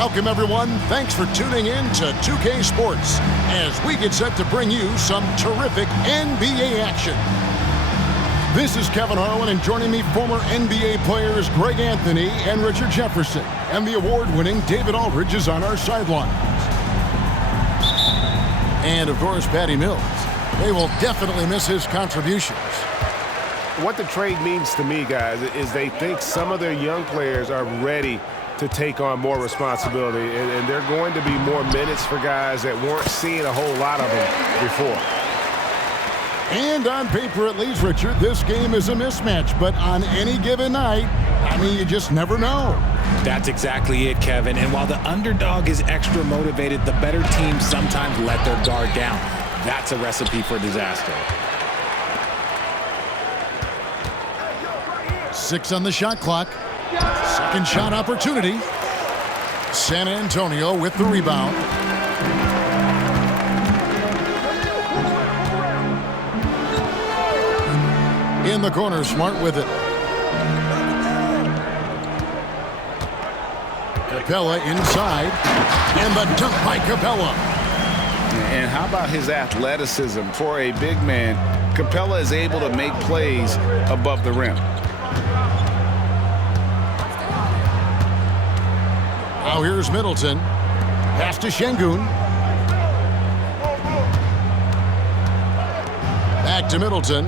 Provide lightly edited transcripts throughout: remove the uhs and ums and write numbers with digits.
Welcome, everyone. Thanks for tuning in to 2K Sports as we get set to bring you some terrific NBA action. This is Kevin Harlan, and joining me, former NBA players Greg Anthony and Richard Jefferson. And the award-winning David Aldridge is on our sidelines. And, of course, Patty Mills. They will definitely miss his contributions. What the trade means to me, guys, is they think some of their young players are ready to take on more responsibility, and they're going to be more minutes for guys that weren't seeing a whole lot of them before. And on paper, at least, Richard, this game is a mismatch, but on any given night, I mean, you just never know. That's exactly it, Kevin. And while the underdog is extra motivated, the better teams sometimes let their guard down. That's a recipe for disaster. 6 on the shot clock. Second shot opportunity. San Antonio with the rebound. In the corner, Smart with it. Capella inside. And the dunk by Capella. And how about his athleticism? For a big man, Capella is able to make plays above the rim. Now here's Middleton. Pass to Şengün. Back to Middleton.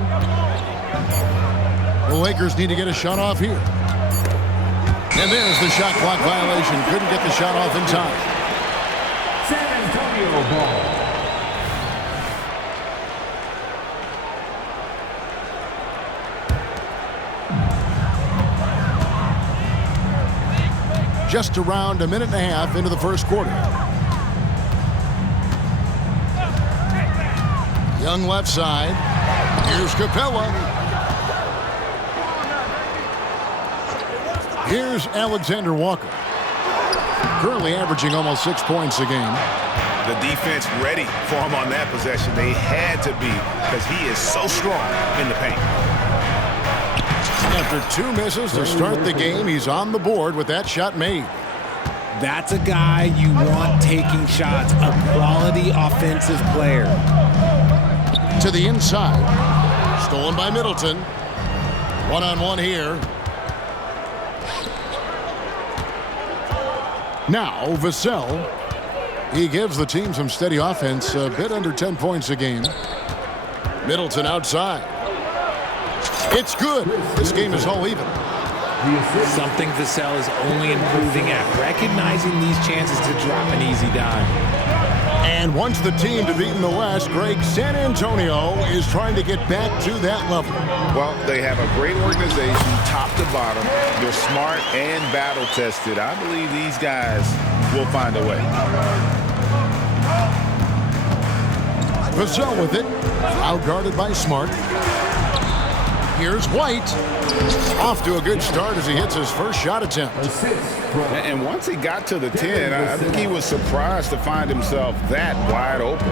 The Lakers need to get a shot off here. And there's the shot clock violation. Couldn't get the shot off in time. San Antonio ball. Just around a minute and a half into the first quarter. Young left side. Here's Capella. Here's Alexander Walker. Currently averaging almost 6 points a game. The defense ready for him on that possession. They had to be, because he is so strong in the paint. After 2 misses to start the game, he's on the board with that shot made. That's a guy you want taking shots, a quality offensive player. To the inside. Stolen by Middleton. One-on-one here. Now, Vassell. He gives the team some steady offense, a bit under 10 points a game. Middleton outside. It's good. This game is all even. Something Vassell is only improving at, recognizing these chances to drop an easy dime. And once the team to beat in the West, Greg, San Antonio is trying to get back to that level. Well, they have a great organization, top to bottom. They're smart and battle-tested. I believe these guys will find a way. Vassell with it. Out-guarded by Smart. Here's White. Off to a good start as he hits his first shot attempt. And once he got to the 10, I think he was surprised to find himself that wide open.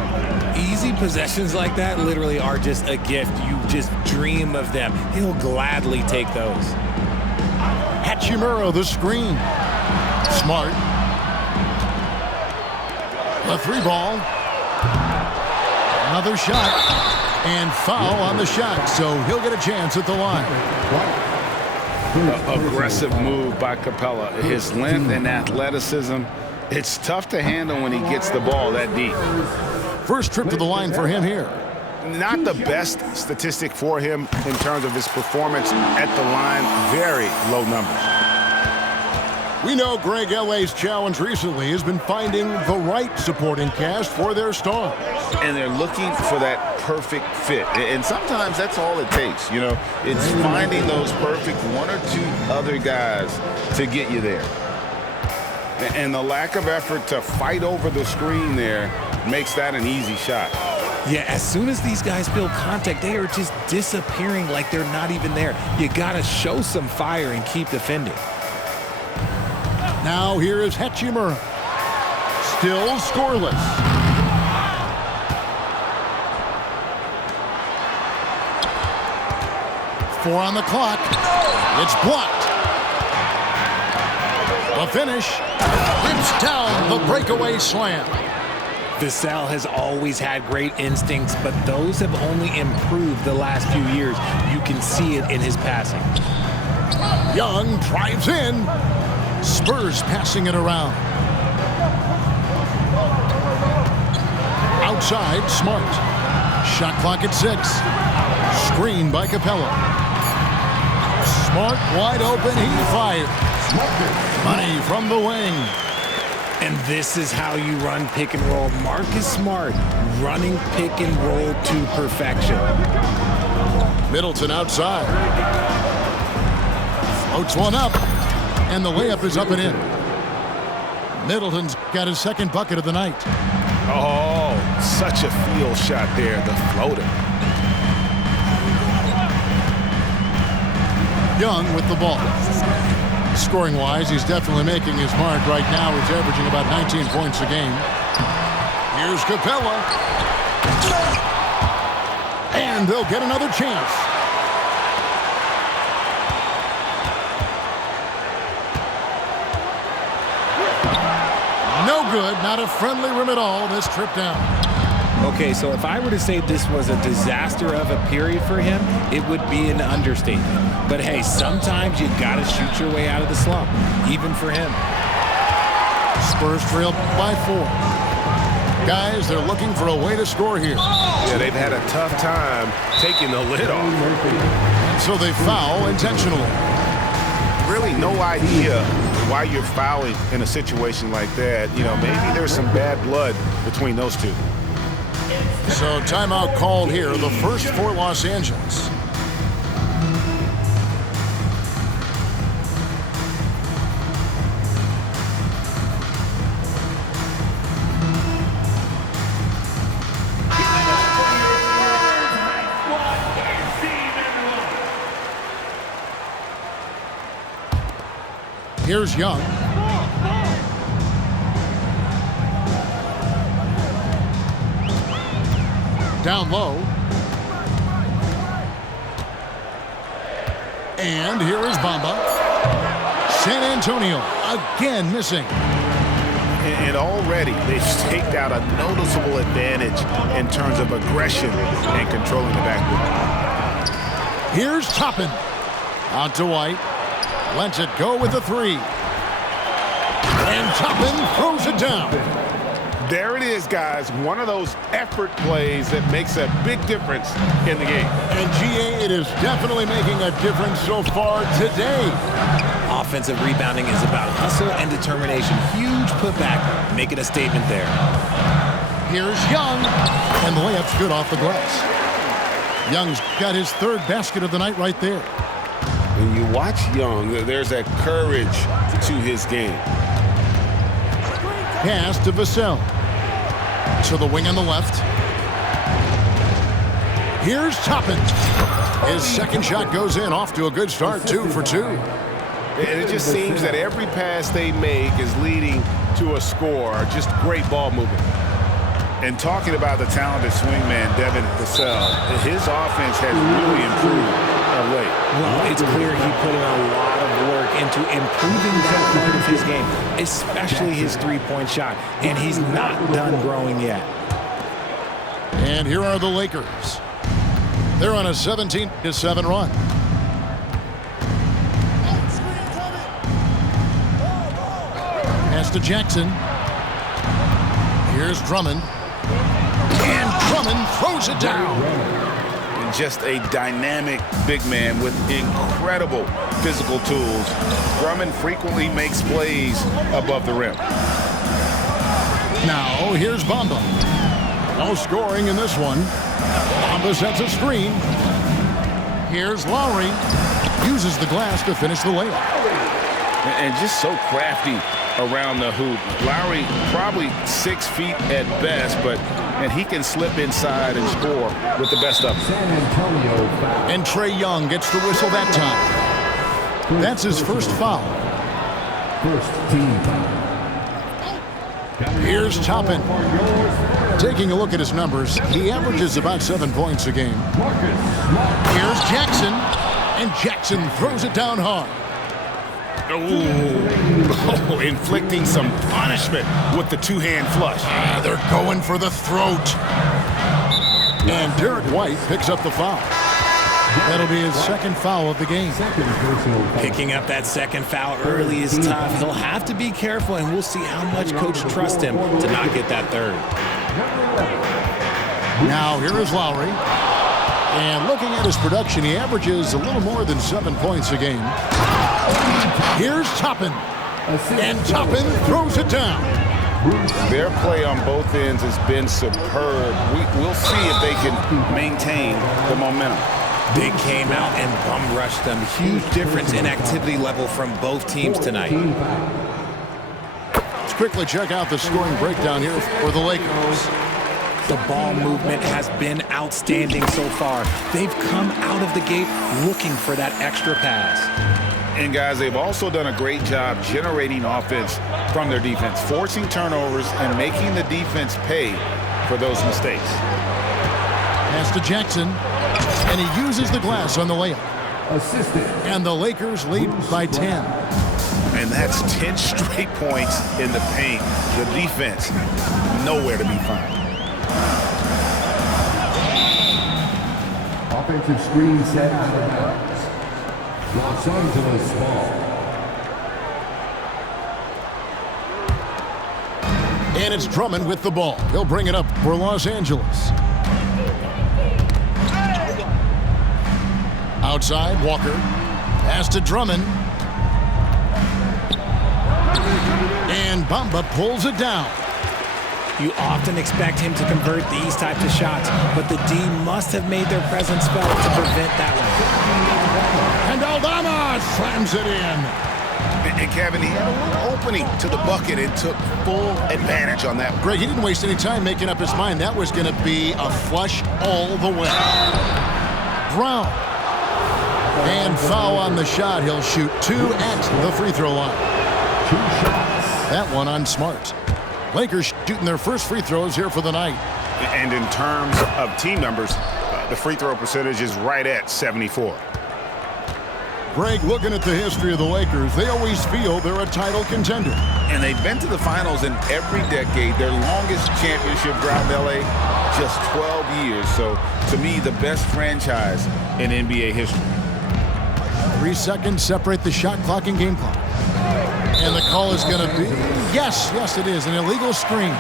Easy possessions like that literally are just a gift. You just dream of them. He'll gladly take those. Hachimura, the screen. Smart. The 3-ball. Another shot. And foul on the shot, so he'll get a chance at the line. Aggressive move by Capella. His length and athleticism, it's tough to handle when he gets the ball that deep. First trip to the line for him here. Not the best statistic for him in terms of his performance at the line. Very low numbers. We know Greg LA's challenge recently has been finding the right supporting cast for their stars. And they're looking for that perfect fit. And sometimes that's all it takes, you know. It's finding those perfect 1 or 2 other guys to get you there. And the lack of effort to fight over the screen there makes that an easy shot. Yeah, as soon as these guys feel contact, they are just disappearing like they're not even there. You got to show some fire and keep defending. Now here is Hachimura. Still scoreless. Four on the clock. It's blocked. The finish. Rips down the breakaway slam. Vassell has always had great instincts, but those have only improved the last few years. You can see it in his passing. Young drives in. Spurs passing it around. Outside, Smart. Shot clock at 6. Screen by Capella. Smart wide open. He fires. Money from the wing. And this is how you run pick and roll. Marcus Smart running pick and roll to perfection. Middleton outside. Floats one up. And the layup is up and in. Middleton's got his second bucket of the night. Oh, such a field shot there, the floater. Young with the ball. Scoring-wise, he's definitely making his mark right now. He's averaging about 19 points a game. Here's Capella. And they'll get another chance. No good. Not a friendly rim at all this trip down. Okay, so if I were to say this was a disaster of a period for him, it would be an understatement. But hey, sometimes you gotta shoot your way out of the slump, even for him. Spurs trail by 4. Guys, they're looking for a way to score here. Yeah, they've had a tough time taking the lid off. And so they foul intentionally. Really no idea why you're fouling in a situation like that. You know, maybe there's some bad blood between those two. So timeout called here, the first for Los Angeles. Here's Young. Down low. And here is Mamba. San Antonio again missing. And already they've staked out a noticeable advantage in terms of aggression and controlling the backcourt. Here's Toppin. Out to White. Lets it go with the 3. And Toppin throws it down. There it is, guys. One of those effort plays that makes a big difference in the game. And GA, it is definitely making a difference so far today. Offensive rebounding is about hustle and determination. Huge putback, making a statement there. Here's Young. And the layup's good off the glass. Young's got his 3rd basket of the night right there. When you watch Young, there's that courage to his game. Pass to Vassell. To the wing on the left. Here's Toppin. His second shot goes in, off to a good start, 2 for 2. And it just seems that every pass they make is leading to a score. Just great ball movement. And talking about the talented swingman, Devin Vassell, his offense has really improved of late. Well, it's clear he put in a lot of work into improving that part of his game, especially his three-point shot, and he's not done growing yet. And here are the Lakers. They're on a 17-7 run. Pass to Jackson. Here's Drummond. And Drummond throws it down. And just a dynamic big man with incredible physical tools. Drummond frequently makes plays above the rim. Now, here's Mamba. No scoring in this one. Mamba sets a screen. Here's Lowry. Uses the glass to finish the layup. And just so crafty around the hoop. Lowry probably 6 feet at best, and he can slip inside and score with the best of them. San Antonio foul. And Trae Young gets the whistle that time. That's his first foul. First team foul. Here's Toppin. Taking a look at his numbers, he averages about 7 points a game. Here's Jackson, and Jackson throws it down hard. Ooh. Inflicting some punishment with the two-hand flush. They're going for the throat. And Derek White picks up the foul. That'll be his second foul of the game. Picking up that second foul early is tough. He'll have to be careful, and we'll see how much coach trusts him to not get that third. Now here is Lowry. And looking at his production, he averages a little more than 7 points a game. Here's Toppin. And Toppin throws it down. Their play on both ends has been superb. We'll see if they can maintain the momentum. They came out and bum rushed them. Huge difference in activity level from both teams tonight. Let's quickly check out the scoring breakdown here for the Lakers. The ball movement has been outstanding so far. They've come out of the gate looking for that extra pass. And guys, they've also done a great job generating offense from their defense, forcing turnovers and making the defense pay for those mistakes. Pass to Jackson, and he uses the glass on the layup. Assistant. And the Lakers lead by 10. And that's 10 straight points in the paint. The defense, nowhere to be found. Offensive screen set out of bounds. Los Angeles ball. And it's Drummond with the ball. He'll bring it up for Los Angeles. Outside, Walker. Pass to Drummond. And Mamba pulls it down. You often expect him to convert these types of shots, but the D must have made their presence felt to prevent that one. And Aldama slams it in. And Kevin, he had a little opening to the bucket and took full advantage on that. Greg, he didn't waste any time making up his mind. That was going to be a flush all the way. Brown. And foul on the shot. He'll shoot 2 at the free throw line. 2 shots. That one on Smart. Lakers shooting their first free throws here for the night. And in terms of team numbers, the free throw percentage is right at 74. Greg, looking at the history of the Lakers, they always feel they're a title contender. And they've been to the finals in every decade. Their longest championship ground LA, just 12 years. So, to me, the best franchise in NBA history. 3 seconds separate the shot clock and game clock. And the call is going to be, yes, it is, an illegal screen.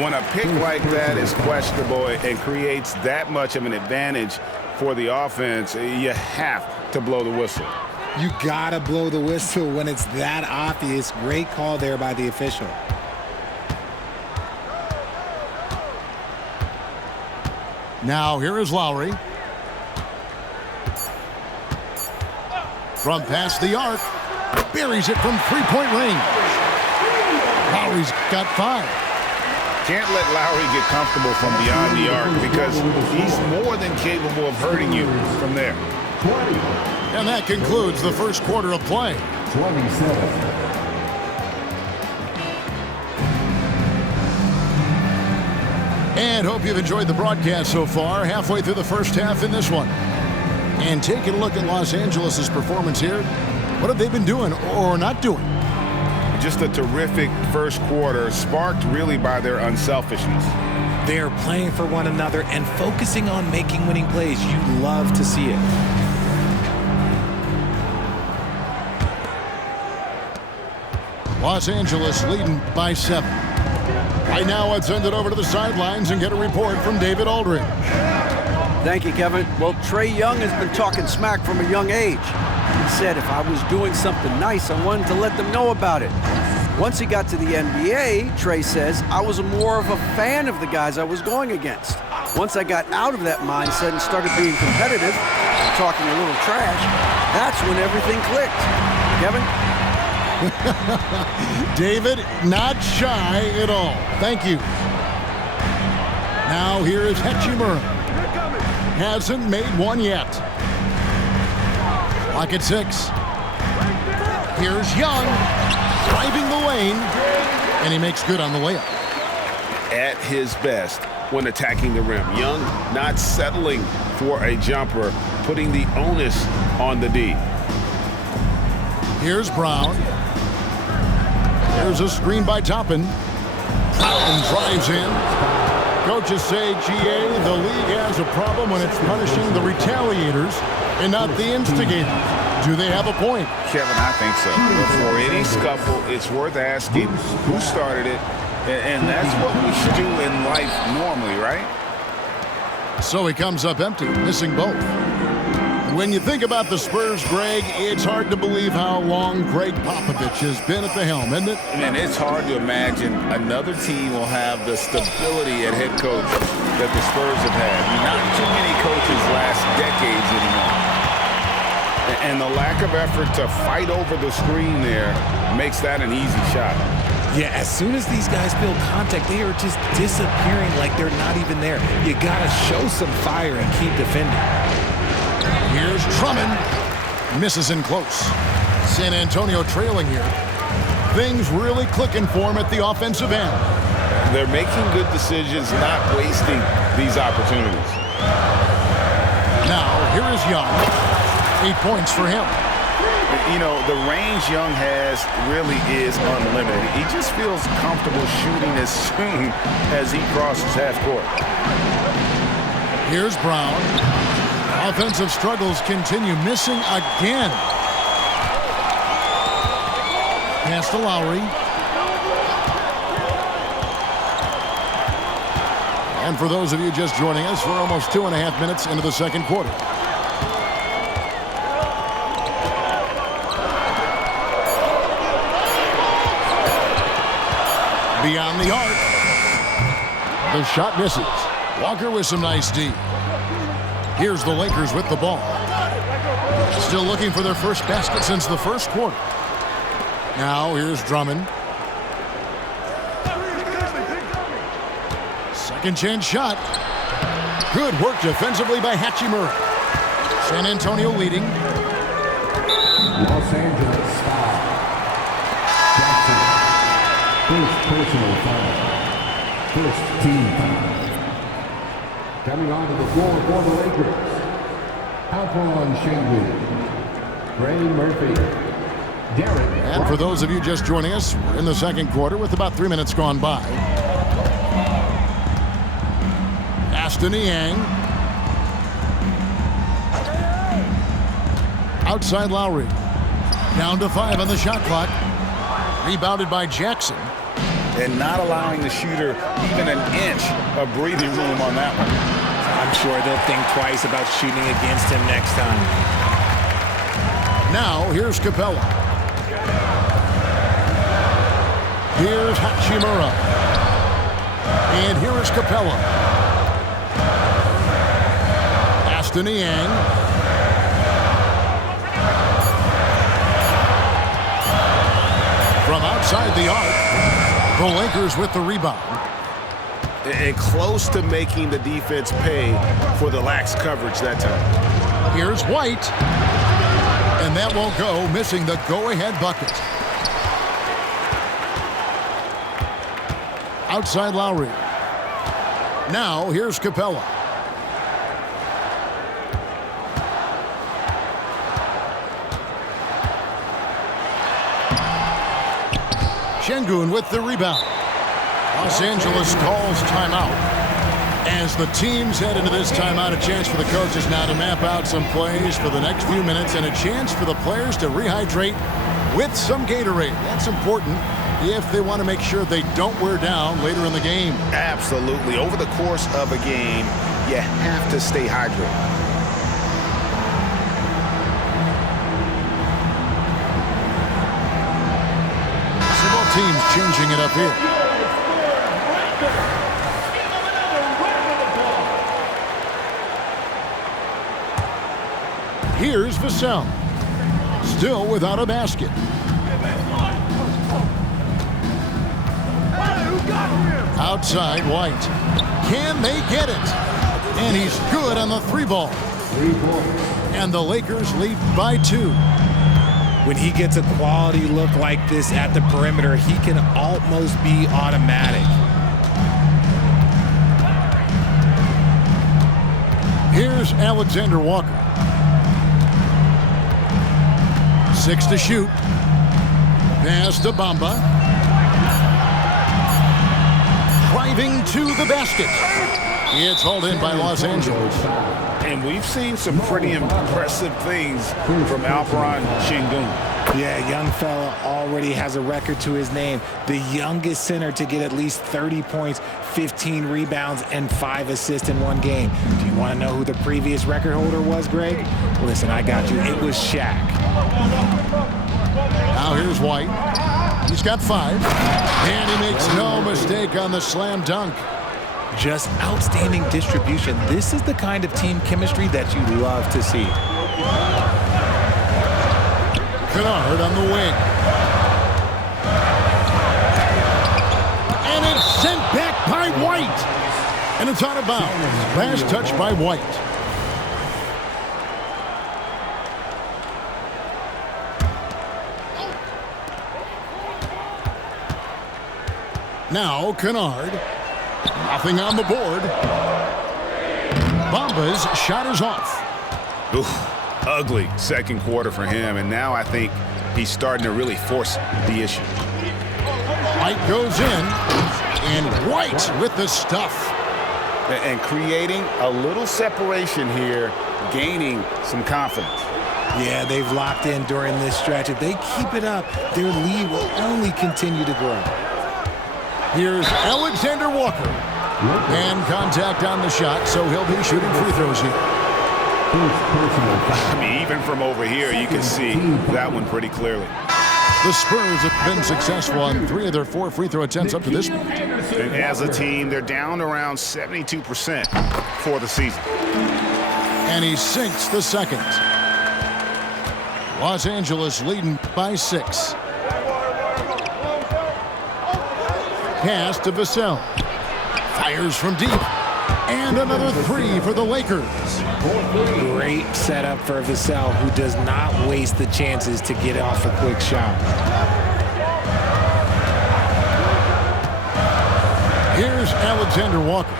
When a pick like that is questionable and creates that much of an advantage for the offense, you have to blow the whistle. You gotta blow the whistle when it's that obvious. Great call there by the official. Now here is Lowry. From past the arc, buries it from three-point range. Lowry's got 5. Can't let Lowry get comfortable from beyond the arc because he's more than capable of hurting you from there. 20. And that concludes the first quarter of play. 27. And hope you've enjoyed the broadcast so far. Halfway through the first half in this one. And taking a look at Los Angeles' performance here. What have they been doing or not doing? Just a terrific first quarter, sparked really by their unselfishness. They are playing for one another and focusing on making winning plays. You love to see it. Los Angeles leading by 7. Right now, let's send it over to the sidelines and get a report from David Aldridge. Thank you, Kevin. Well, Trae Young has been talking smack from a young age. He said if I was doing something nice, I wanted to let them know about it. Once he got to the NBA, Trae says, I was more of a fan of the guys I was going against. Once I got out of that mindset and started being competitive, talking a little trash, that's when everything clicked. Kevin? David, not shy at all. Thank you. Now here is Hachimura. Hasn't made one yet. Clock at 6. Here's Young, driving the lane, and he makes good on the layup. At his best when attacking the rim. Young not settling for a jumper, putting the onus on the D. Here's Brown. There's a screen by Toppin. Brown drives in. Coaches say, GA, the league has a problem when it's punishing the retaliators and not the instigators. Do they have a point? Kevin, I think so. For any scuffle, it's worth asking who started it, and that's what we should do in life normally, right? So he comes up empty, missing both. When you think about the Spurs, Greg, it's hard to believe how long Greg Popovich has been at the helm, isn't it? And it's hard to imagine another team will have the stability at head coach that the Spurs have had. Not too many coaches last decades anymore. And the lack of effort to fight over the screen there makes that an easy shot. Yeah, as soon as these guys feel contact, they are just disappearing like they're not even there. You got to show some fire and keep defending. Here's Drummond. Misses in close. San Antonio trailing here. Things really clicking for him at the offensive end. They're making good decisions, not wasting these opportunities. Now, here is Young. 8 points for him. You know, the range Young has really is unlimited. He just feels comfortable shooting as soon as he crosses half court. Here's Brown. Offensive struggles continue, missing again. Pass to Lowry. And for those of you just joining us, we're almost 2.5 minutes into the second quarter. Beyond the arc. The shot misses. Walker with some nice D. Here's the Lakers with the ball. Still looking for their first basket since the first quarter. Now here's Drummond. Second chance shot. Good work defensively by Hachimura. San Antonio leading. Los Angeles foul. Jackson. First personal foul. First team foul. Coming onto the floor for the Lakers. Alphonse Sengun. Ray Murphy. Derek. And for those of you just joining us, we're in the second quarter with about 3 minutes gone by. Aston Yang. Outside Lowry. Down to 5 on the shot clock. Rebounded by Jackson. And not allowing the shooter even an inch of breathing room on that one. I'm sure they'll think twice about shooting against him next time. Now, here's Capella. Here's Hachimura. And here is Capella. Aston Yang. From outside the arc. The Lakers with the rebound. And close to making the defense pay for the lax coverage that time. Here's White. And that won't go, missing the go-ahead bucket. Outside Lowry. Now here's Capella. Sengun with the rebound. Los Angeles calls timeout. As the teams head into this timeout, a chance for the coaches now to map out some plays for the next few minutes and a chance for the players to rehydrate with some Gatorade. That's important if they want to make sure they don't wear down later in the game. Absolutely. Over the course of a game, you have to stay hydrated. Teams changing it up here. Here's Vassell. Still without a basket. Outside White. Can they get it? And he's good on the 3-ball. And the Lakers lead by 2. When he gets a quality look like this at the perimeter, he can almost be automatic. Here's Alexander Walker. 6 to shoot. Pass to Mamba. Driving to the basket. It's hauled in by Los Angeles. And we've seen some pretty impressive things from Alperon Şengün. Yeah, young fella already has a record to his name. The youngest center to get at least 30 points, 15 rebounds, and 5 assists in one game. Do you want to know who the previous record holder was, Greg? Listen, I got you. It was Shaq. Now here's White. He's got 5. And he makes no mistake on the slam dunk. Just outstanding distribution. This is the kind of team chemistry that you love to see. Kennard on the wing. And it's sent back by White. And it's out of bounds. Last touch by White. Now Kennard. Nothing on the board. Bamba's shot is off. Oof. Ugly second quarter for him, and now I think he's starting to really force the issue. White goes in, and White with the stuff. And creating a little separation here, gaining some confidence. Yeah, they've locked in during this stretch. If they keep it up, their lead will only continue to grow. Here's Alexander Walker. And contact on the shot, so he'll be shooting free throws here. I mean, even from over here, you can see that one pretty clearly. The Spurs have been successful on 3 of their 4 free throw attempts up to this point. And as a team, they're down around 72% for the season. And he sinks the second. Los Angeles leading by 6. Pass to Vassell. Fires from deep. And another 3 for the Lakers. Great setup for Vassell, who does not waste the chances to get off a quick shot. Here's Alexander Walker.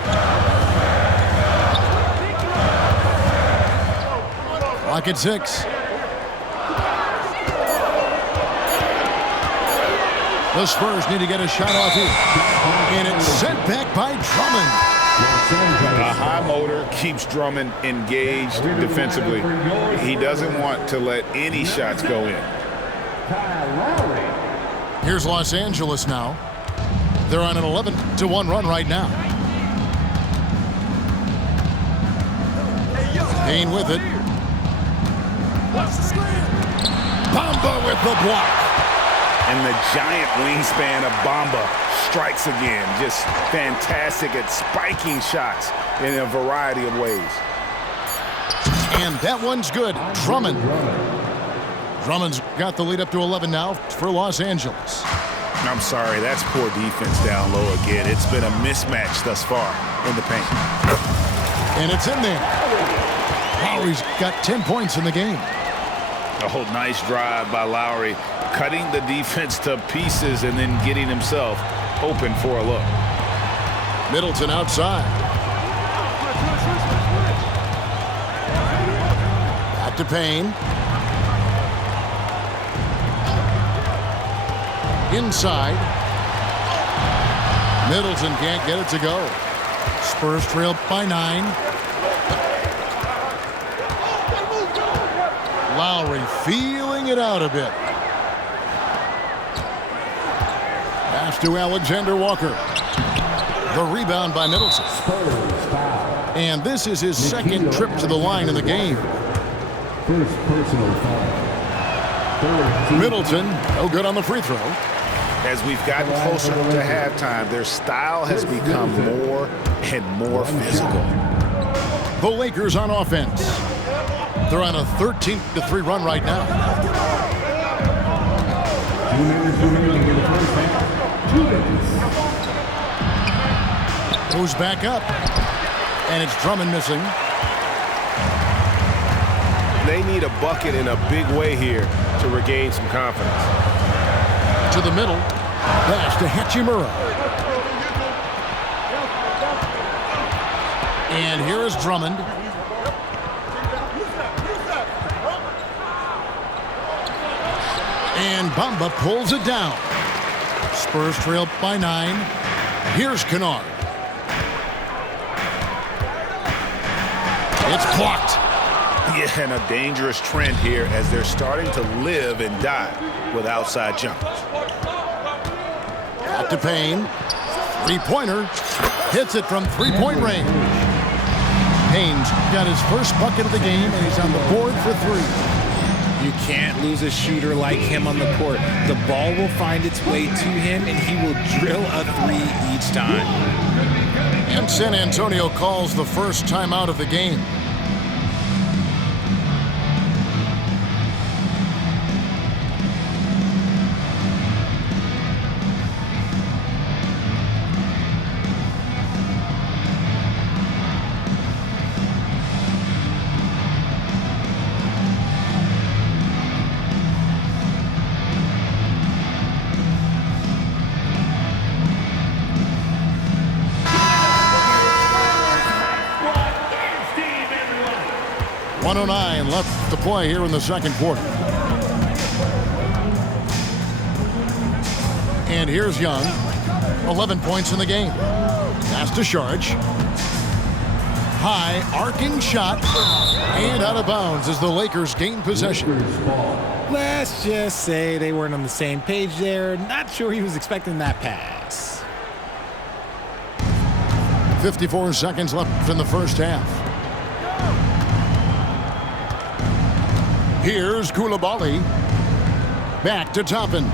Clock at 6. The Spurs need to get a shot off here. And it's sent back by Drummond. A high motor keeps Drummond engaged defensively. He doesn't want to let any shots go in. Here's Los Angeles now. They're on an 11-1 run right now. Kane with it. Bamba with the block. And the giant wingspan of Mamba strikes again. Just fantastic at spiking shots in a variety of ways. And that one's good. Drummond. Drummond's got the lead up to 11 now for Los Angeles. I'm sorry, that's poor defense down low again. It's been a mismatch thus far in the paint. And it's in there. Lowry's got 10 points in the game. Oh, nice drive by Lowry, cutting the defense to pieces and then getting himself open for a look. Middleton outside. Back to Payne. Inside. Middleton can't get it to go. Spurs trail by 9. Lowry feeling it out a bit. Pass to Alexander Walker. The rebound by Middleton. And this is his second trip to the line in the game. First personal foul. Middleton, no good on the free throw. As we've gotten closer to halftime, their style has become more and more physical. The Lakers on offense. They're on a 13-3 run right now. 2 minutes remaining in the first half. 2 minutes. Goes back up. And it's Drummond missing. They need a bucket in a big way here to regain some confidence. To the middle. Pass to Hachimura. And here is Drummond. and Mamba pulls it down. Spurs trail by 9. Here's Kennard. It's blocked. Yeah, and a dangerous trend here as they're starting to live and die with outside jumpers. Back to Payne. Three-pointer. Hits it from three-point range. Payne's got his first bucket of the game, and he's on the board for 3. You can't lose a shooter like him on the court. The ball will find its way to him, and he will drill a 3 each time. And San Antonio calls the first timeout of the game. .09 left to play here in the second quarter. And here's Young. 11 points in the game. Pass to Sharge. High arcing shot. And out of bounds as the Lakers gain possession. Let's just say they weren't on the same page there. Not sure he was expecting that pass. 54 seconds left in the first half. Here's Koulibaly. Back to Toppin.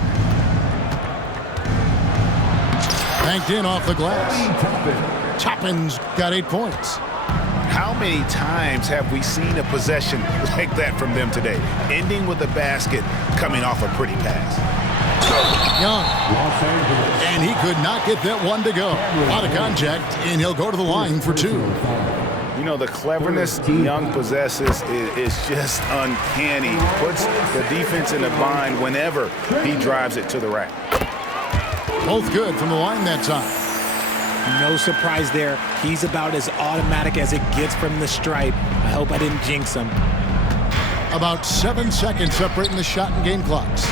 Banked in off the glass. Toppin's got 8 points. How many times have we seen a possession like that from them today? Ending with a basket, coming off a pretty pass. Young. And he could not get that one to go. Out of contact, and he'll go to the line for 2. You know, the cleverness Young possesses is just uncanny. Puts the defense in a bind whenever he drives it to the rack. Both good from the line that time. No surprise there. He's about as automatic as it gets from the stripe. I hope I didn't jinx him. About 7 seconds separating the shot and game clocks.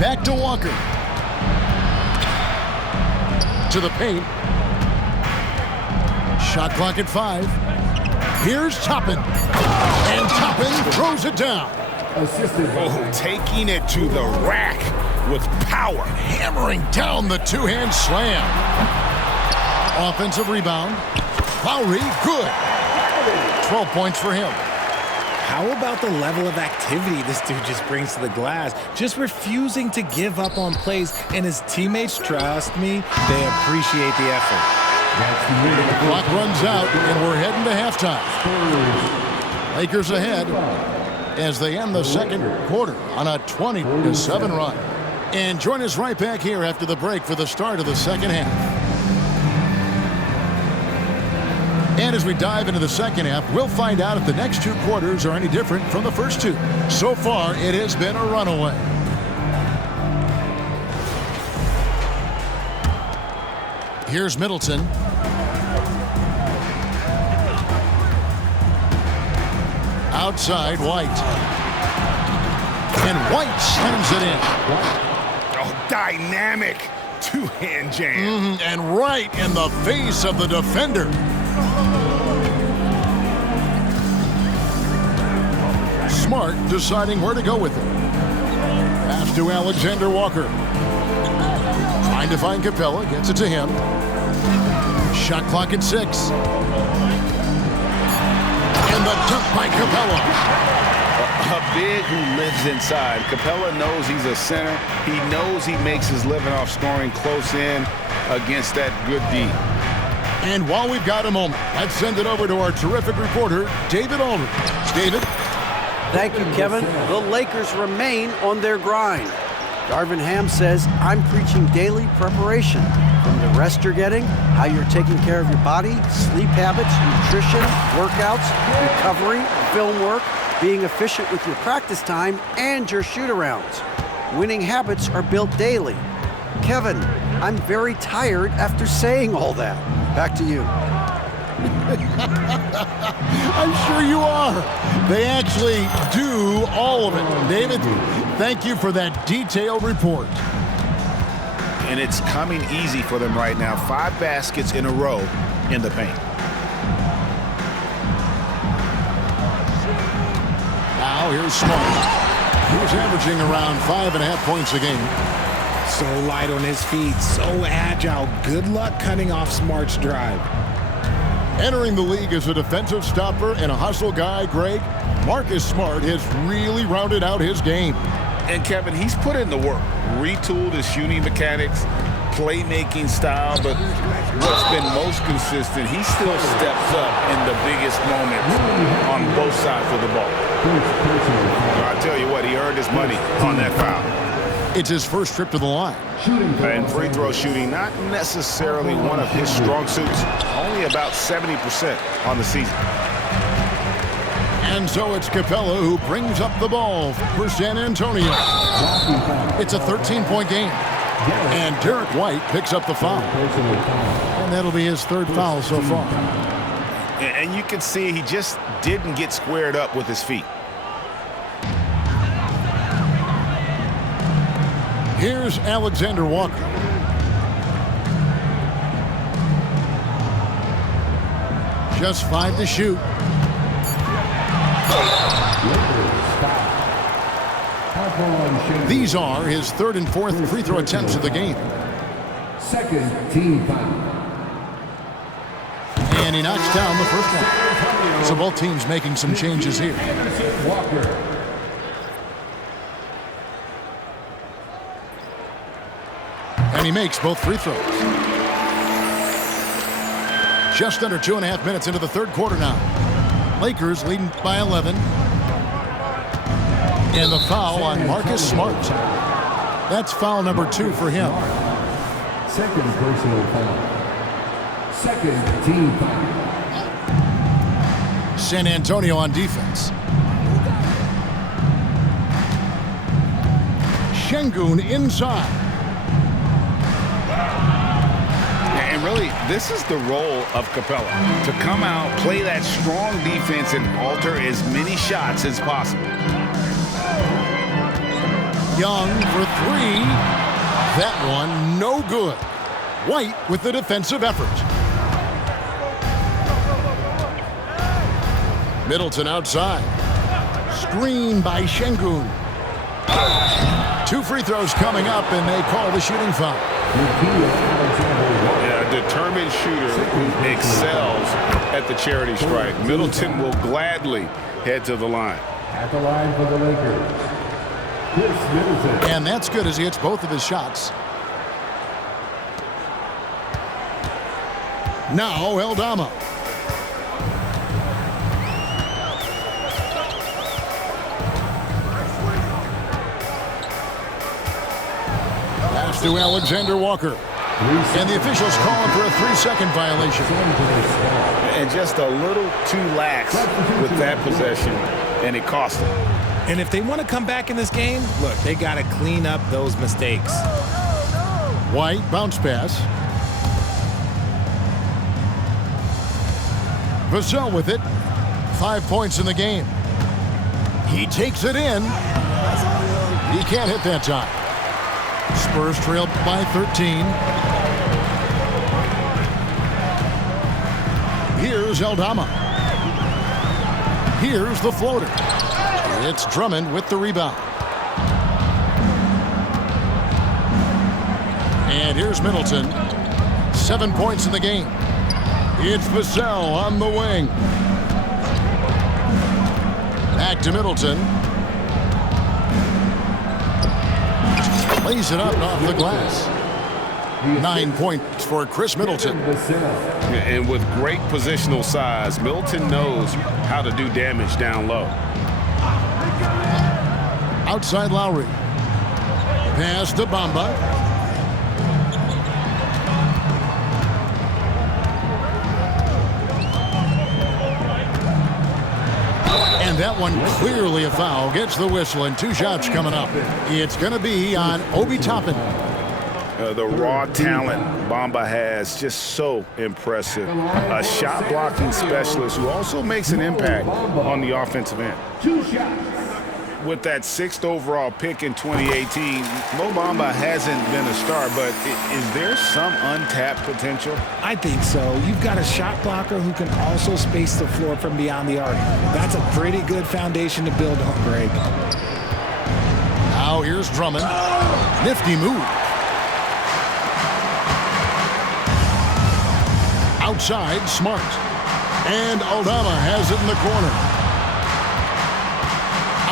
Back to Walker. To the paint. Shot clock at 5. Here's Toppin. And Toppin throws it down. Oh, taking it to the rack with power. Hammering down the two-hand slam. Offensive rebound. Lowry, good. 12 points for him. How about the level of activity this dude just brings to the glass? Just refusing to give up on plays, and his teammates, trust me, they appreciate the effort. The clock runs out, and we're heading to halftime. Lakers ahead as they end the second quarter on a 20-7 run. And join us right back here after the break for the start of the second half. And as we dive into the second half, we'll find out if the next 2 quarters are any different from the first 2. So far, it has been a runaway. Here's Middleton. Outside, White. And White slams it in. Oh, dynamic two-hand jam. And right in the face of the defender. Smart deciding where to go with it. Pass to Alexander Walker. Trying to find Capella, gets it to him. Shot clock at 6. And the dunk by Capella. A big who lives inside. Capella knows he's a center. He knows he makes his living off scoring close in against that good D. And while we've got a moment, let's send it over to our terrific reporter, David Aldridge. David? Thank you, Kevin. The Lakers remain on their grind. Darvin Ham says, I'm preaching daily preparation. From the rest you're getting, how you're taking care of your body, sleep habits, nutrition, workouts, recovery, film work, being efficient with your practice time, and your shoot-arounds. Winning habits are built daily. Kevin, I'm very tired after saying all that. Back to you. I'm sure you are. They actually do all of it. David, Thank you for that detailed report. And it's coming easy for them right now. 5 baskets in a row in the paint. Now here's Smart. He's averaging around 5.5 points a game. So light on his feet, so agile. Good luck cutting off Smart's drive. Entering the league as a defensive stopper and a hustle guy, Greg, Marcus Smart has really rounded out his game. And Kevin, he's put in the work, retooled his shooting mechanics, playmaking style, but what's been most consistent, he still steps up in the biggest moments on both sides of the ball. I tell you what, he earned his money on that foul. It's his first trip to the line. And free throw shooting, not necessarily one of his strong suits, only about 70% on the season. And so it's Capella who brings up the ball for San Antonio. It's a 13-point game. And Derek White picks up the foul. And that'll be his 3rd foul so far. And you can see he just didn't get squared up with his feet. Here's Alexander Walker. Just 5 to shoot. These are his 3rd and 4th free throw attempts of the game. 2nd team foul. And he knocks down the first one. So both teams making some changes here. Walker. And he makes both free throws. Just under 2.5 minutes into the 3rd quarter now. Lakers leading by 11. And the foul on Marcus Smart. That's foul number 2 for him. 2nd personal foul. 2nd team foul. San Antonio on defense. Şengün inside. And really, this is the role of Capella, to come out, play that strong defense, and alter as many shots as possible. Young for 3. That one no good. White with the defensive effort. Middleton outside. Screen by Şengün. 2 free throws coming up, and they call the shooting foul. A determined shooter who excels at the charity stripe. Middleton will gladly head to the line. At the line for the Lakers, Chris Middleton. And that's good as he hits both of his shots. Now Aldama. Pass to Alexander Walker. And the officials calling for a 3-second violation. And just a little too lax with that possession, and it cost them. And if they want to come back in this game, look, they got to clean up those mistakes. White bounce pass. Vassell with it. 5 points in the game. He takes it in. He can't hit that time. Spurs trailed by 13. Here's Aldama. Here's the floater. It's Drummond with the rebound. And here's Middleton. 7 points in the game. It's Vassell on the wing. Back to Middleton. Lays it up and off the glass. 9 points for Chris Middleton. And with great positional size, Middleton knows how to do damage down low. Outside Lowry. Pass to Bamba. And that one clearly a foul. Gets the whistle and 2 shots coming up. It's going to be on Obi Toppin. The raw talent Mamba has, just so impressive. A shot blocking specialist who also makes an impact on the offensive end. 2 shots. with that 6th overall pick in 2018, Mo Bamba hasn't been a star, but is there some untapped potential? I think so. You've got a shot blocker who can also space the floor from beyond the arc. That's a pretty good foundation to build on, Greg. Now here's Drummond. Nifty move. Outside, Smart. And Aldama has it in the corner.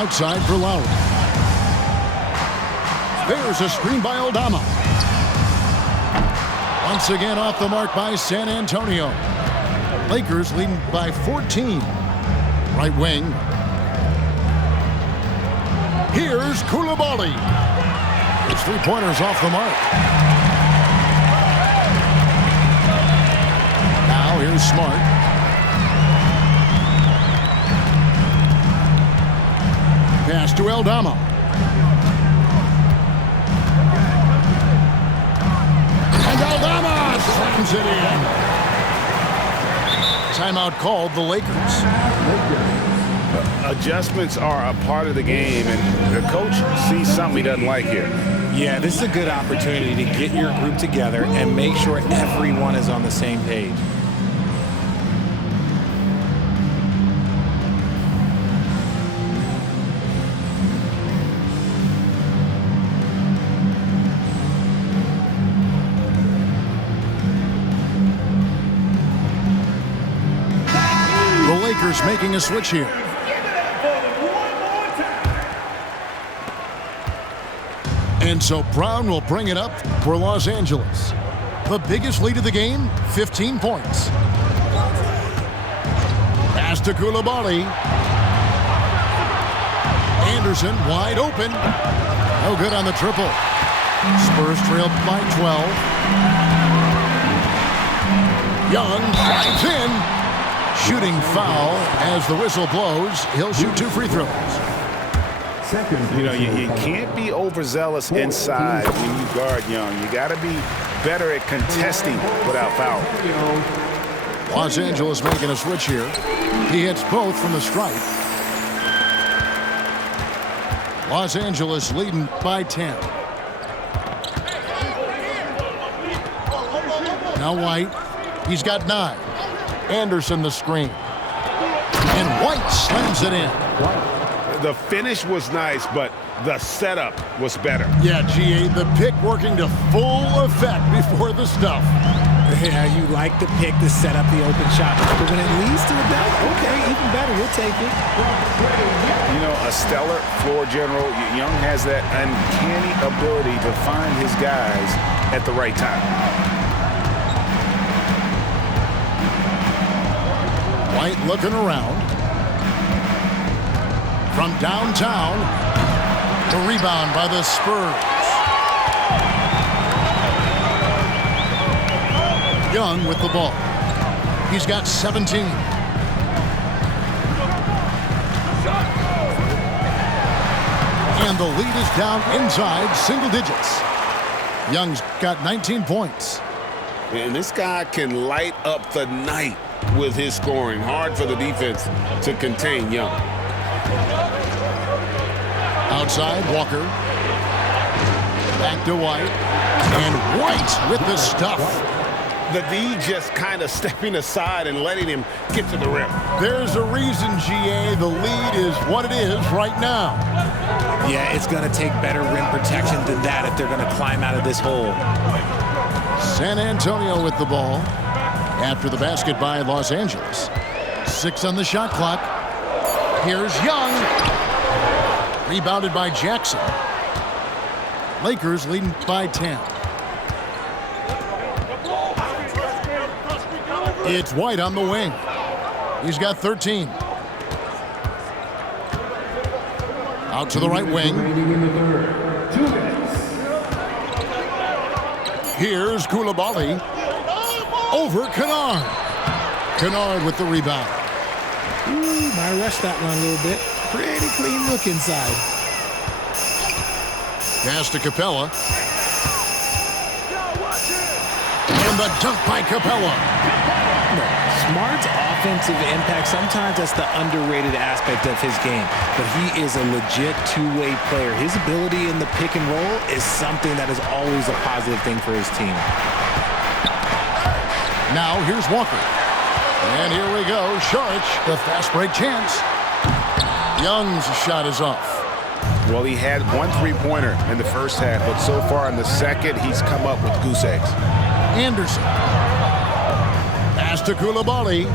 Outside for Lowry. There's a screen by Aldama. Once again off the mark by San Antonio. Lakers leading by 14. Right wing. Here's Coulibaly. His three-pointers off the mark. Now here's Smart. Pass to Aldama. And Aldama slams it in. Timeout called the Lakers. Adjustments are a part of the game, and the coach sees something he doesn't like here. Yeah, this is a good opportunity to get your group together and make sure everyone is on the same page. Lakers making a switch here. And so Brown will bring it up for Los Angeles. The biggest lead of the game, 15 points. Pass to Coulibaly. Anderson wide open. No good on the triple. Spurs trailed by 12. Young drives in. Shooting foul as the whistle blows. He'll shoot 2 free throws. You know, you can't be overzealous inside when you guard Young. You got to be better at contesting without foul. Los Angeles making a switch here. He hits both from the stripe. Los Angeles leading by 10. Now White. He's got 9. Anderson the screen. And White slams it in. The finish was nice, but the setup was better. Yeah, GA, the pick working to full effect before the stuff. Yeah, you like the pick to set up the open shot. But when it leads to a dunk, okay, even better, we'll take it. You know, a stellar floor general. Young has that uncanny ability to find his guys at the right time. White looking around. From downtown, the rebound by the Spurs. Young with the ball. He's got 17. And the lead is down inside single digits. Young's got 19 points. And this guy can light up the night with his scoring. Hard for the defense to contain Young. Outside, Walker. Back to White. And White with the stuff. The D just kind of stepping aside and letting him get to the rim. There's a reason, GA, the lead is what it is right now. Yeah, it's going to take better rim protection than that if they're going to climb out of this hole. San Antonio with the ball. After the basket by Los Angeles. 6 on the shot clock. Here's Young. Rebounded by Jackson. Lakers leading by 10. It's White on the wing. He's got 13. Out to the right wing. Here's Coulibaly. Over Kennard. Kennard with the rebound. Ooh, might rush that one a little bit. Pretty clean look inside. Pass to Capella. And the dunk by Capella. Smart's offensive impact, sometimes that's the underrated aspect of his game, but he is a legit two-way player. His ability in the pick and roll is something that is always a positive thing for his team. Now here's Walker. And here we go. Sharch, the fast break chance. Young's shot is off. Well, he had one three-pointer in the first half, but so far in the second, he's come up with goose eggs. Anderson. Pass to Coulibaly.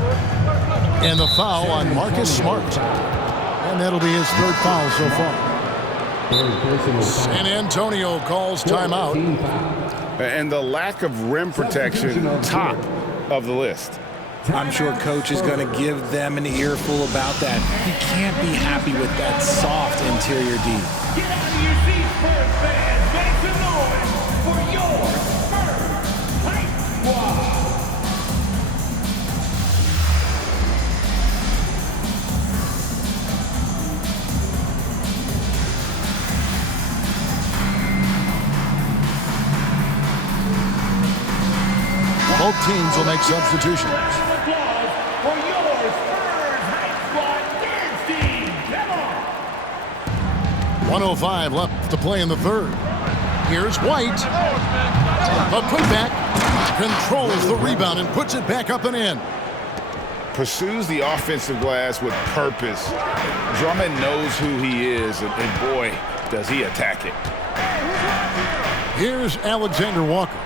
And the foul on Marcus Smart. And that'll be his third foul so far. San Antonio calls timeout. And the lack of rim protection, top of the list. I'm sure Coach is going to give them an earful about that. He can't be happy with that soft interior D. Get out of your seats, Spurs fans. Make some noise for your Spurs Hype Squad. Both teams will make substitutions. 1:05 left to play in the third. Here's White. A putback. Controls the rebound and puts it back up and in. Pursues the offensive glass with purpose. Drummond knows who he is, and boy, does he attack it. Here's Alexander Walker.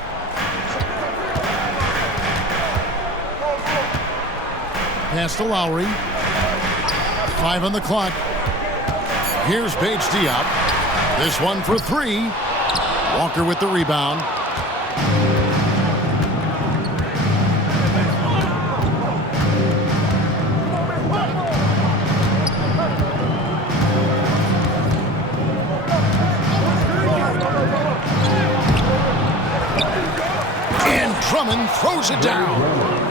Pass to Lowry. 5 on the clock. Here's Paige Diop. This one for 3. Walker with the rebound. And Drummond throws it down.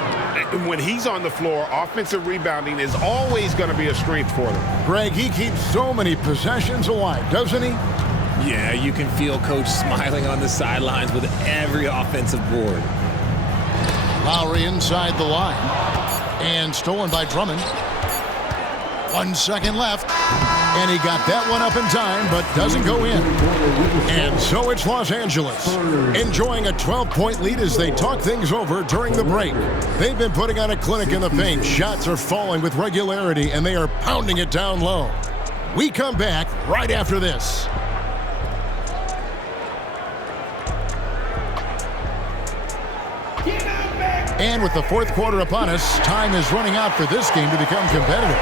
When he's on the floor, offensive rebounding is always going to be a strength for them. Greg, he keeps so many possessions alive, doesn't he? Yeah, you can feel Coach smiling on the sidelines with every offensive board. Lowry inside the line. And stolen by Drummond. 1 second left. And he got that one up in time, but doesn't go in. And so it's Los Angeles, enjoying a 12-point lead as they talk things over during the break. They've been putting on a clinic in the paint. Shots are falling with regularity, and they are pounding it down low. We come back right after this. And with the fourth quarter upon us, time is running out for this game to become competitive.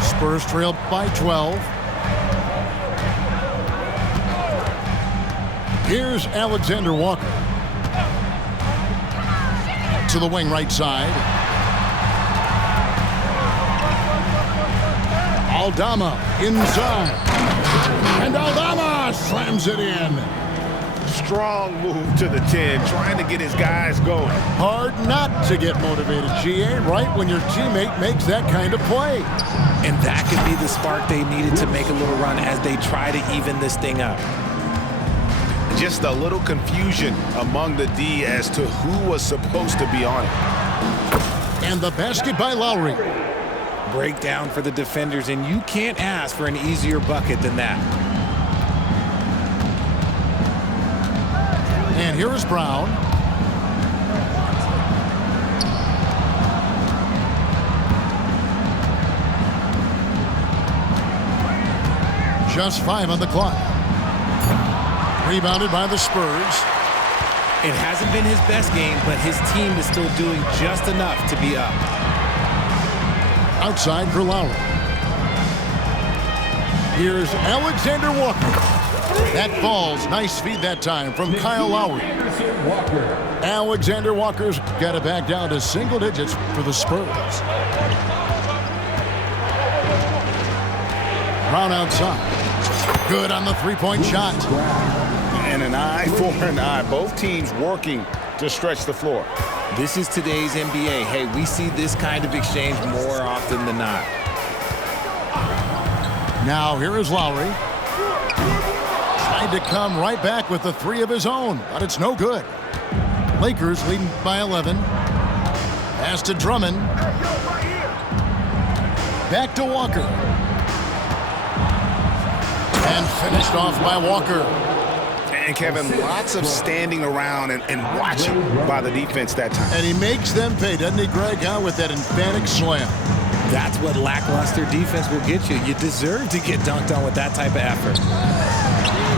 Spurs trail by 12. Here's Alexander Walker. To the wing right side. Aldama inside. And Aldama slams it in. Strong move to the 10, trying to get his guys going. Hard not to get motivated, GA, right when your teammate makes that kind of play. And that could be the spark they needed to make a little run as they try to even this thing up. Just a little confusion among the D as to who was supposed to be on it. And the basket by Lowry. Breakdown for the defenders, and you can't ask for an easier bucket than that. And here is Brown. Just 5 on the clock. Rebounded by the Spurs. It hasn't been his best game, but his team is still doing just enough to be up. Outside for Lowry. Here's Alexander Walker. That falls. Nice feed that time from Kyle Lowry. Alexander Walker's got it back down to single digits for the Spurs. Brown outside. Good on the three-point shot. And an eye for an eye. Both teams working to stretch the floor. This is today's NBA. Hey, we see this kind of exchange more often than not. Now here is Lowry. Tried to come right back with the three of his own, but it's no good. Lakers leading by 11. Pass to Drummond. Back to Walker. And finished off by Walker. And Kevin, lots of standing around and watching by the defense that time. And he makes them pay, doesn't he, Greg, with that emphatic slam. That's what lackluster defense will get you. You deserve to get dunked on with that type of effort.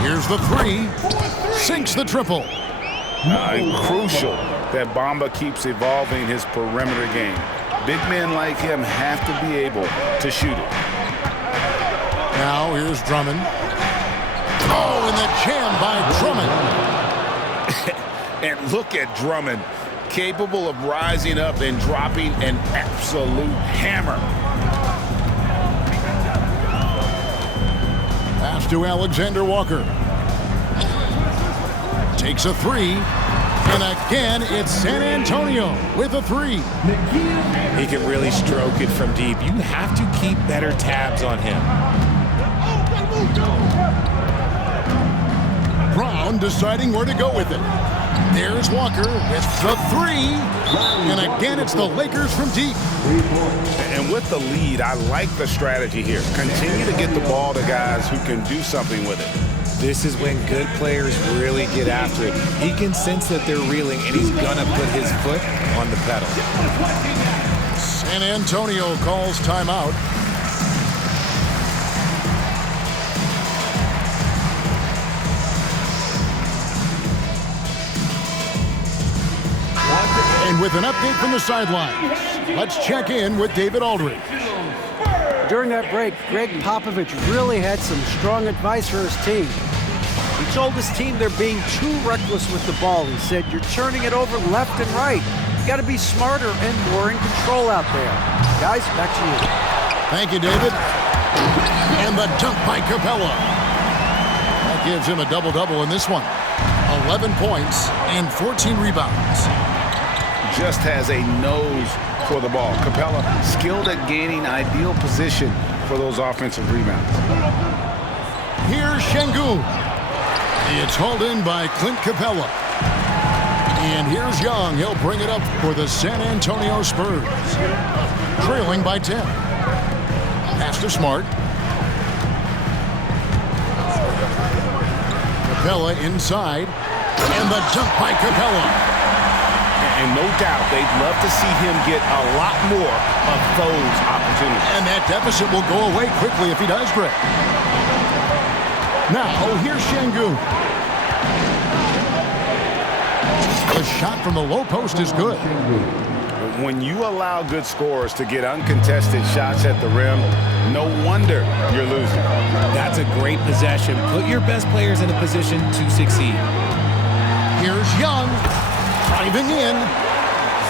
Here's the three. Sinks the triple. Crucial that Mamba keeps evolving his perimeter game. Big men like him have to be able to shoot it. Now here's Drummond. Oh, and the jam by Drummond. And look at Drummond, capable of rising up and dropping an absolute hammer. Pass to Alexander Walker. Takes a three. And again, it's San Antonio with a three. He can really stroke it from deep. You have to keep better tabs on him. Brown deciding where to go with it. There's Walker with the three. And again, it's the Lakers from deep. And with the lead, I like the strategy here. Continue to get the ball to guys who can do something with it. This is when good players really get after it. He can sense that they're reeling, and he's going to put his foot on the pedal. San Antonio calls timeout. And with an update from the sidelines, let's check in with David Aldridge. During that break, Greg Popovich really had some strong advice for his team. He told his team they're being too reckless with the ball. He said, you're turning it over left and right. You got to be smarter and more in control out there. Guys, back to you. Thank you, David. And the dunk by Capella. That gives him a double-double in this one. 11 points and 14 rebounds. Just has a nose for the ball. Capella skilled at gaining ideal position for those offensive rebounds. Here's Şengün. It's hauled in by Clint Capella. And here's Young. He'll bring it up for the San Antonio Spurs. Trailing by 10. Pass to Smart. Capella inside. And the dunk by Capella. And no doubt, they'd love to see him get a lot more of those opportunities. And that deficit will go away quickly if he does, Greg. Now, here's Şengün. The shot from the low post is good. When you allow good scorers to get uncontested shots at the rim, no wonder you're losing. That's a great possession. Put your best players in a position to succeed. Here's Young. Driving in.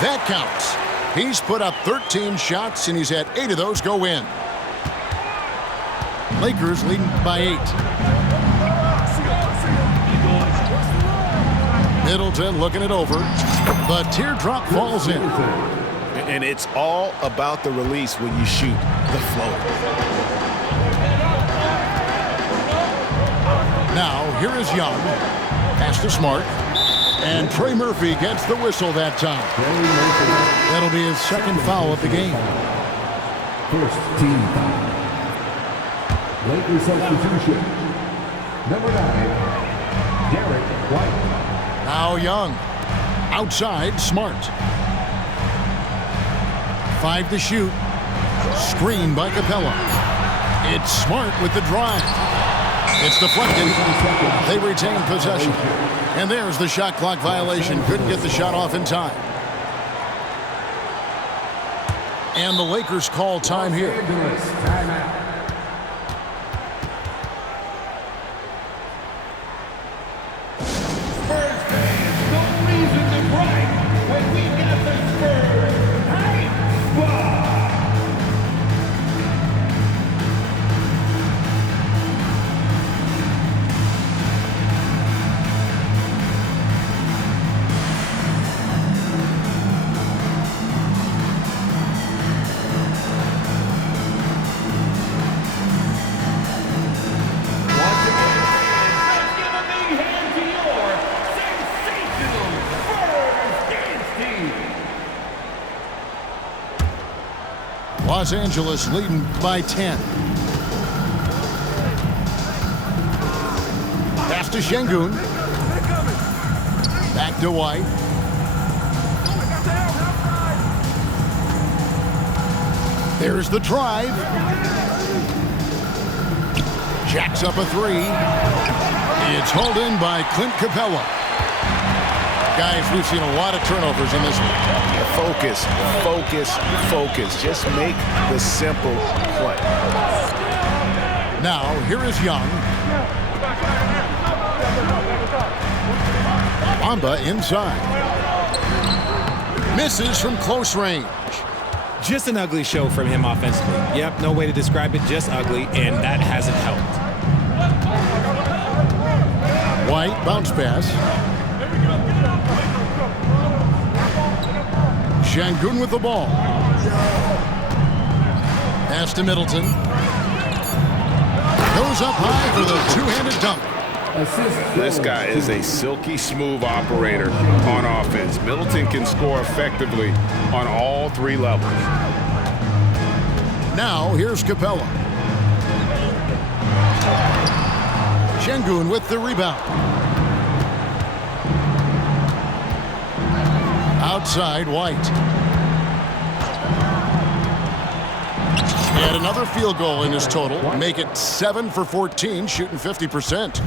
That counts. He's put up 13 shots, and he's had 8 of those go in. Lakers leading by 8. Middleton looking it over. The teardrop falls in. And it's all about the release when you shoot the floater. Now, here is Young. Pass to Smart. And Trey Murphy gets the whistle that time. That'll be his second foul of the game. First team foul. Lakers substitution. Number 9, Derek White. Now Young. Outside, Smart. 5 to shoot. Screen by Capella. It's Smart with the drive. It's deflected. They retain possession. And there's the shot clock violation. Couldn't get the shot off in time. And the Lakers call time here. Spurs fans, no reason to brag when we got the Spurs hype spot. Los Angeles leading by 10. Pass to Şengün. Back to White. There's the drive. Jacks up a three. It's hauled in by Clint Capella. Guys, we've seen a lot of turnovers in this one. Focus, focus, focus. Just make the simple play. Now, here is Young. Mamba inside. Misses from close range. Just an ugly show from him offensively. Yep, no way to describe it, just ugly, and that hasn't helped. White, bounce pass. Şengün with the ball. Pass to Middleton. Goes up high for the two-handed dunk. This guy is a silky smooth operator on offense. Middleton can score effectively on all three levels. Now, here's Capella. Şengün with the rebound. Outside, White. And another field goal in his total. Make it 7 for 14, shooting 50%.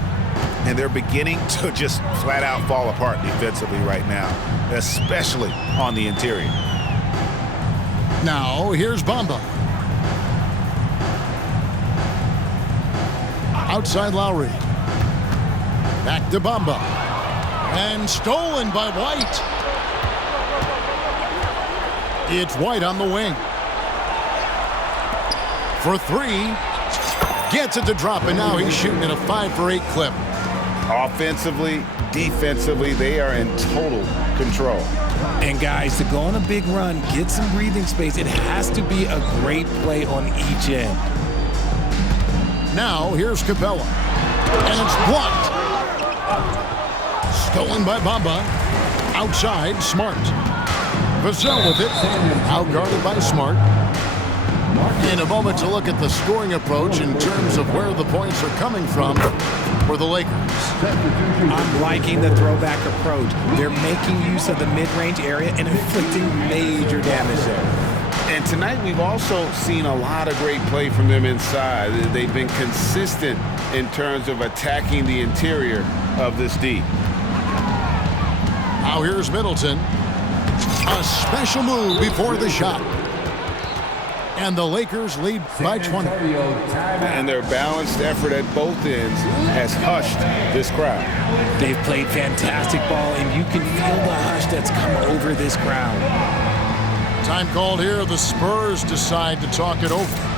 And they're beginning to just flat out fall apart defensively right now, especially on the interior. Now, here's Bamba. Outside Lowry. Back to Bamba. And stolen by White. It's White on the wing. For three. Gets it to drop, and now he's shooting at a 5 for 8 clip. Offensively, defensively, they are in total control. And guys, to go on a big run, get some breathing space, it has to be a great play on each end. Now, here's Capella. And it's blocked. Stolen by Bamba. Outside, Smart. Vassell with it. Outguarded by Smart. In a moment to look at the scoring approach in terms of where the points are coming from for the Lakers. I'm liking the throwback approach. They're making use of the mid-range area and inflicting major damage there. And tonight we've also seen a lot of great play from them inside. They've been consistent in terms of attacking the interior of this D. Now here's Middleton. A special move before the shot. And the Lakers lead by 20. And their balanced effort at both ends has hushed this crowd. They've played fantastic ball, and you can feel the hush that's come over this crowd. Time called here. The Spurs decide to talk it over.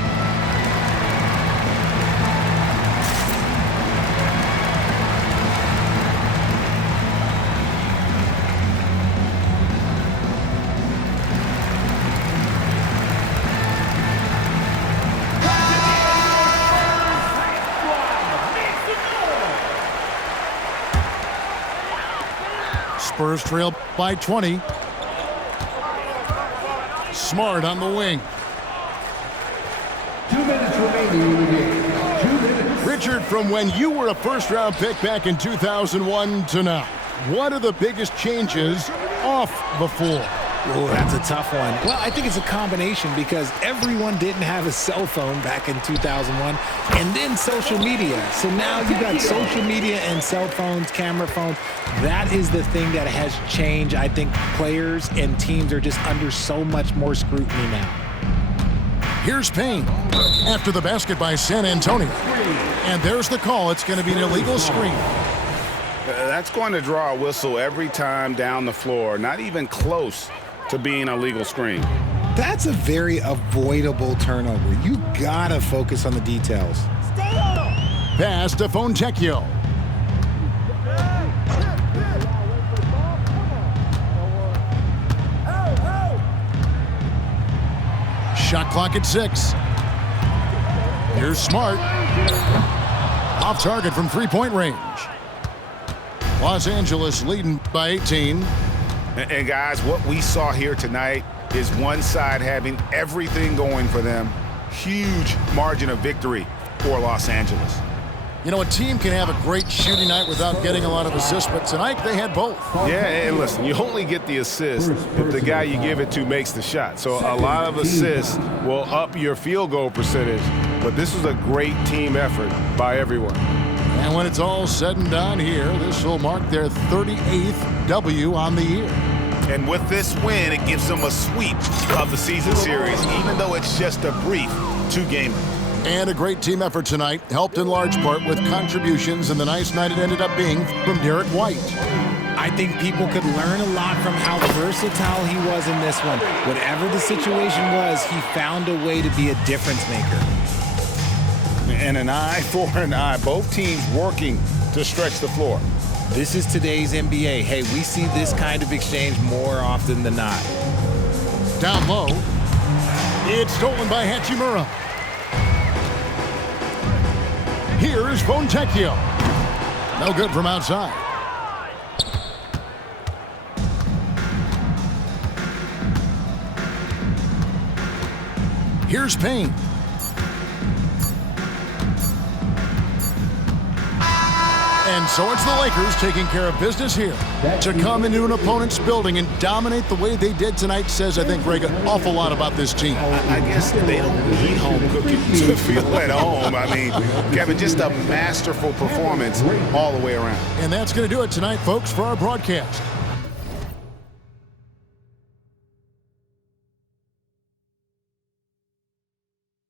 Spurs trail by 20. Smart on the wing. 2 minutes remaining in the game. 2 minutes. Richard, from when you were a first-round pick back in 2001 to now, what are the biggest changes off the floor? Oh, that's a tough one. Well, I think it's a combination because everyone didn't have a cell phone back in 2001 and then social media. So now you got social media and cell phones, camera phones. That is the thing that has changed. I think players and teams are just under so much more scrutiny now. Here's Payne after the basket by San Antonio. And there's the call. It's going to be an illegal screen. That's going to draw a whistle every time down the floor, not even close to being a legal screen. That's a very avoidable turnover. You gotta focus on the details. Pass to Fontecchio. Shot clock at 6. Here's Smart. Off target from three-point range. Los Angeles leading by 18. And guys, what we saw here tonight is one side having everything going for them. Huge margin of victory for Los Angeles. You know, a team can have a great shooting night without getting a lot of assists, but tonight they had both. Yeah, and listen, you only get the assist if the guy you give it to makes the shot. So a lot of assists will up your field goal percentage, but this was a great team effort by everyone. And when it's all said and done here, this will mark their 38th W on the year. And with this win, it gives them a sweep of the season series, even though it's just a brief two-gamer. And a great team effort tonight, helped in large part with contributions, and the nice night it ended up being from Derek White. I think people could learn a lot from how versatile he was in this one. Whatever the situation was, he found a way to be a difference maker. And an eye for an eye. Both teams working to stretch the floor. This is today's NBA. Hey, we see this kind of exchange more often than not. Down low, it's stolen by Hachimura. Here is Fontecchio. No good from outside. Here's Payne. And so it's the Lakers taking care of business here. To come into an opponent's building and dominate the way they did tonight says, I think, Greg, an awful lot about this team. I guess they don't need home cooking to feel at home. I mean, Kevin, just a masterful performance all the way around. And that's going to do it tonight, folks, for our broadcast.